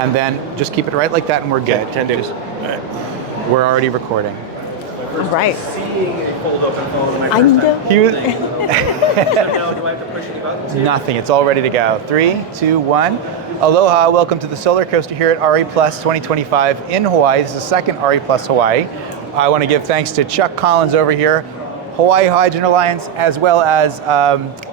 and then just keep it right like that and we're good. Can do. We're already recording. Right. Seeing a fold open phone in my I first know. time. He was, So now, do I have to push any buttons? nothing, it's all ready to go. 3, 2, 1. Aloha, welcome to the SolarCoaster here at RE Plus 2025 in Hawaii. This is the second RE Plus Hawaii. I want to give thanks to Chuck Collins over here, Hawaii Hydrogen Alliance, as well as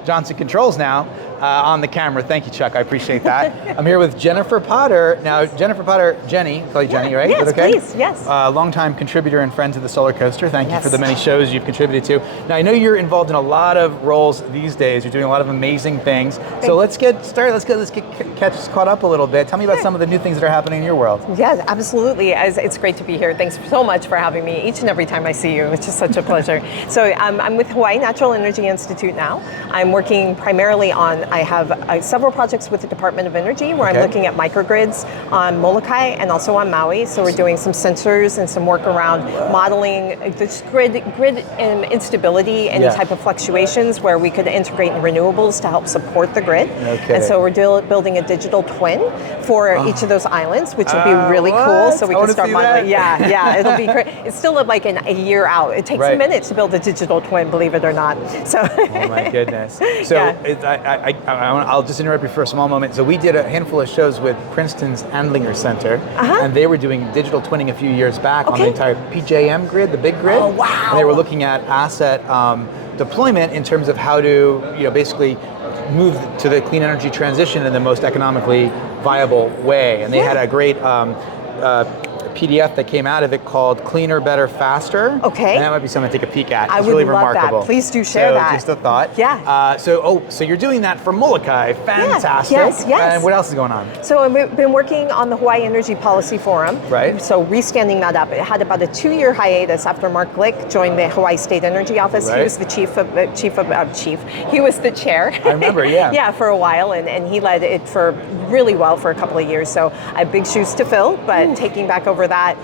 Johnson Controls now on the camera. Thank you, Chuck, I appreciate that. I'm here with Jennifer Potter. Now, Jennifer Potter, Jenny, call you Jenny, right? Yes, Is that okay? please, yes. Longtime contributor and friend to the SolarCoaster. Thank you for the many shows you've contributed to. Now, I know you're involved in a lot of roles these days. You're doing a lot of amazing things. So let's get started. Let's get catch us caught up a little bit. Tell me about some of the new things that are happening in your world. Yeah, absolutely. It's great to be here. Thanks so much for having me each and every time I see you. It's just such a pleasure. So I'm with Hawaii Natural Energy Institute now. I'm working primarily on, I have several projects with the Department of Energy where I'm looking at microgrids on Molokai and also on Maui. So we're doing some sensors and some work around modeling this grid instability, any type of fluctuations where we could integrate renewables to help support the grid. And so we're building a digital twin for each of those islands, which will be really cool. So we can start modeling. Yeah, it'll be great. It's still like a year out. It takes a minute to build a digital twin, believe it or not. So. Oh my goodness. So I'll just interrupt you for a small moment. So we did a handful of shows with Princeton's Andlinger Center, and they were doing digital twinning a few years back on the entire PJM grid, the big grid. Oh, wow. And they were looking at asset deployment in terms of how to, basically move to the clean energy transition in the most economically viable way. And they had a great PDF that came out of it called Cleaner, Better, Faster. Okay. And that might be something to take a peek at. I It's would really love remarkable. that. Please do share that. Just a thought. Yeah. So you're doing that for Molokai. Fantastic. Yes. And what else is going on? So I've been working on the Hawaii Energy Policy Forum. Right. So re-standing that up. It had about a 2-year hiatus after Mark Glick joined the Hawaii State Energy Office. Right. He was the He was the chair. I remember, yeah. Yeah, for a while, and he led it for really well for a couple of years. So I have big shoes to fill, but taking back over that,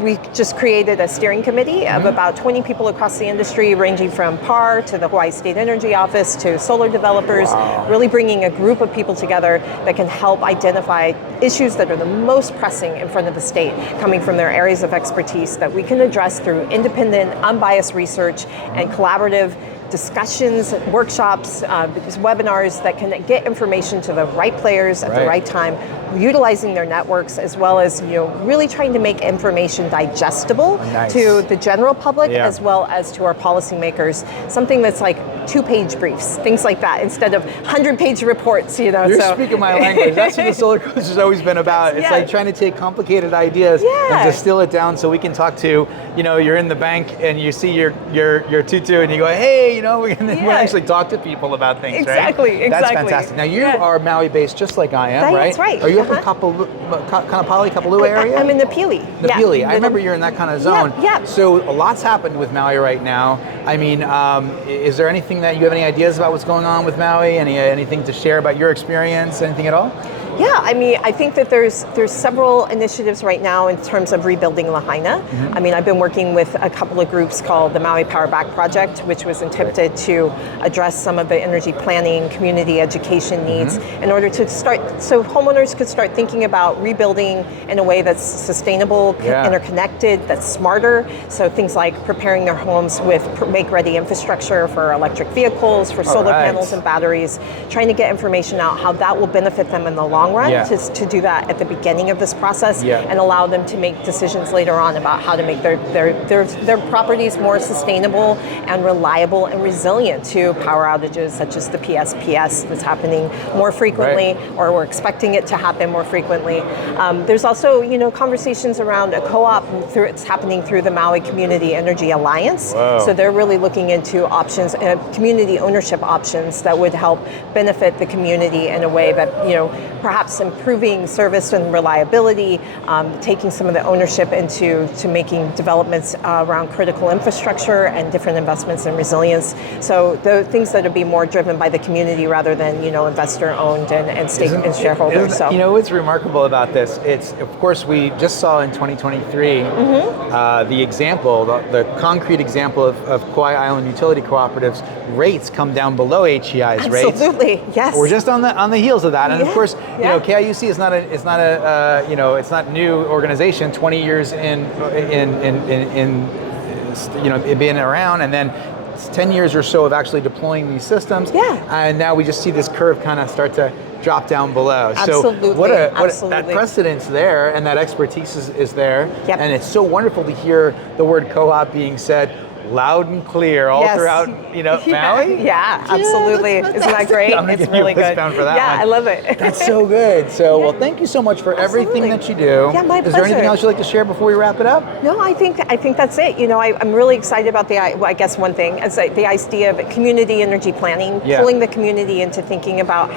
we just created a steering committee of about 20 people across the industry, ranging from PAR to the Hawaii State Energy Office to solar developers, really bringing a group of people together that can help identify issues that are the most pressing in front of the state, coming from their areas of expertise that we can address through independent, unbiased research and collaborative discussions, workshops, webinars that can get information to the right players at the right time, utilizing their networks, as well as really trying to make information digestible to the general public as well as to our policymakers. Something that's like 2-page briefs, things like that, instead of 100-page reports. You're speaking my language. That's what the SolarCoaster's always been about. It's like trying to take complicated ideas and distill it down so we can talk to, you're in the bank and you see your tutu and you go, hey, we can actually talk to people about things, Exactly. That's fantastic. Now you are Maui-based just like I am, right? That's right. Are you up in Kapali, Kapalua area? I'm in the Pili. The Pili. I remember you're in that kind of zone. Yeah. So a lot's happened with Maui right now. I mean, is there anything that you have any ideas about what's going on with Maui? Anything to share about your experience? Anything at all? Yeah, I mean, I think that there's several initiatives right now in terms of rebuilding Lahaina. I mean, I've been working with a couple of groups called the Maui Power Back Project, which was intended to address some of the energy planning, community education needs in order to start, so homeowners could start thinking about rebuilding in a way that's sustainable, interconnected, that's smarter. So things like preparing their homes with make-ready infrastructure for electric vehicles, for solar panels and batteries, trying to get information out how that will benefit them in the long run, to do that at the beginning of this process and allow them to make decisions later on about how to make their properties more sustainable and reliable and resilient to power outages such as the PSPS that's happening more frequently, or we're expecting it to happen more frequently. There's also conversations around a co-op it's happening through the Maui Community Energy Alliance. So they're really looking into options, community ownership options that would help benefit the community in a way that perhaps improving service and reliability, taking some of the ownership into making developments around critical infrastructure and different investments in resilience. So the things that would be more driven by the community rather than investor owned and state and shareholders. What's remarkable about this? It's, of course, we just saw in 2023 the example, the concrete example of Kauai Island utility cooperatives rates come down below HEI's rates. Absolutely, yes. We're just on the heels of that, and of Yeah, course, you yeah. know, KIUC is not a you know, it's not new organization. 20 years in you know, it being around, and then 10 years or so of actually deploying these systems. Yeah. And now we just see this curve kind of start to drop down below. Absolutely, So what that absolutely. precedence there, and that expertise is there. Yep. And it's so wonderful to hear the word co-op being said loud and clear all Yes. throughout, you know, Maui. Yeah, absolutely. that's Isn't that great? I'm gonna It's give you a really fist good. pound for that Yeah, one. I love it. That's so good. So, well, thank you so much for everything Absolutely. that you do. Yeah, my Is there anything pleasure. else you'd like to share before we wrap it up? No, I think that's it. You know, I'm really excited about well, I guess one thing is the idea of community energy planning, Yeah. pulling the community into thinking about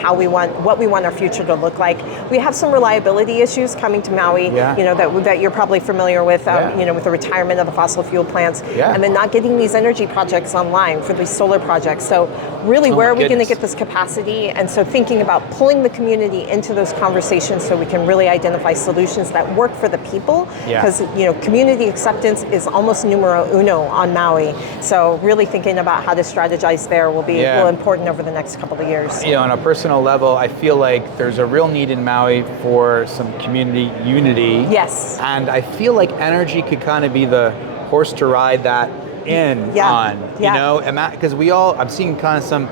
what we want our future to look like. We have some reliability issues coming to Maui. Yeah. You know that you're probably familiar with. Yeah. You know, with the retirement of the fossil fuel plants, Yeah. and then not getting these energy projects online for these solar projects. So, really, where my are we going to goodness. get this capacity? And so, thinking about pulling the community into those conversations so we can really identify solutions that work for the people. Yeah. Because you know, community acceptance is almost numero uno on Maui. So really thinking about how to strategize there will be Yeah. will important over the next couple of years. You know, on a personal level, I feel like there's a real need in Maui for some community unity. Yes. And I feel like energy could kind of be the horse to ride that in Yeah. on. Yeah. You know, because I'm seeing kind of some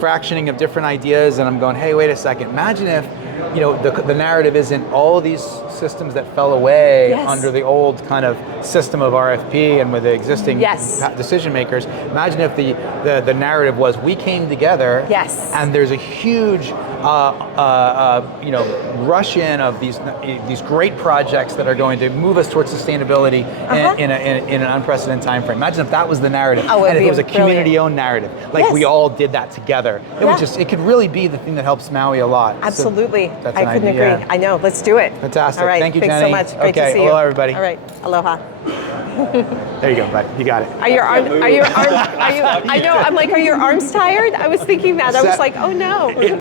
fractioning of different ideas, and I'm going, hey, wait a second. Imagine if, you know, the narrative isn't all these systems that fell away Yes. under the old kind of system of RFP and with the existing Yes. decision makers. Imagine if the narrative was we came together. Yes. And there's a huge you know, rush in of these great projects that are going to move us towards sustainability in an unprecedented time frame. Imagine if that was the narrative, Oh, it'd and if be it was a brilliant. community-owned narrative, like Yes. we all did that together. It could really be the thing that helps Maui a lot. So Absolutely. that's I an couldn't idea. agree. I know. Let's do it. Fantastic. All right. Thank you, Thanks Jenny. so much. Great Okay, to see you. aloha, everybody. All right. Aloha. There you go, buddy. You got it. Are your arms? I know. I'm like, are your arms tired? I was thinking that. I was Set- like, oh no.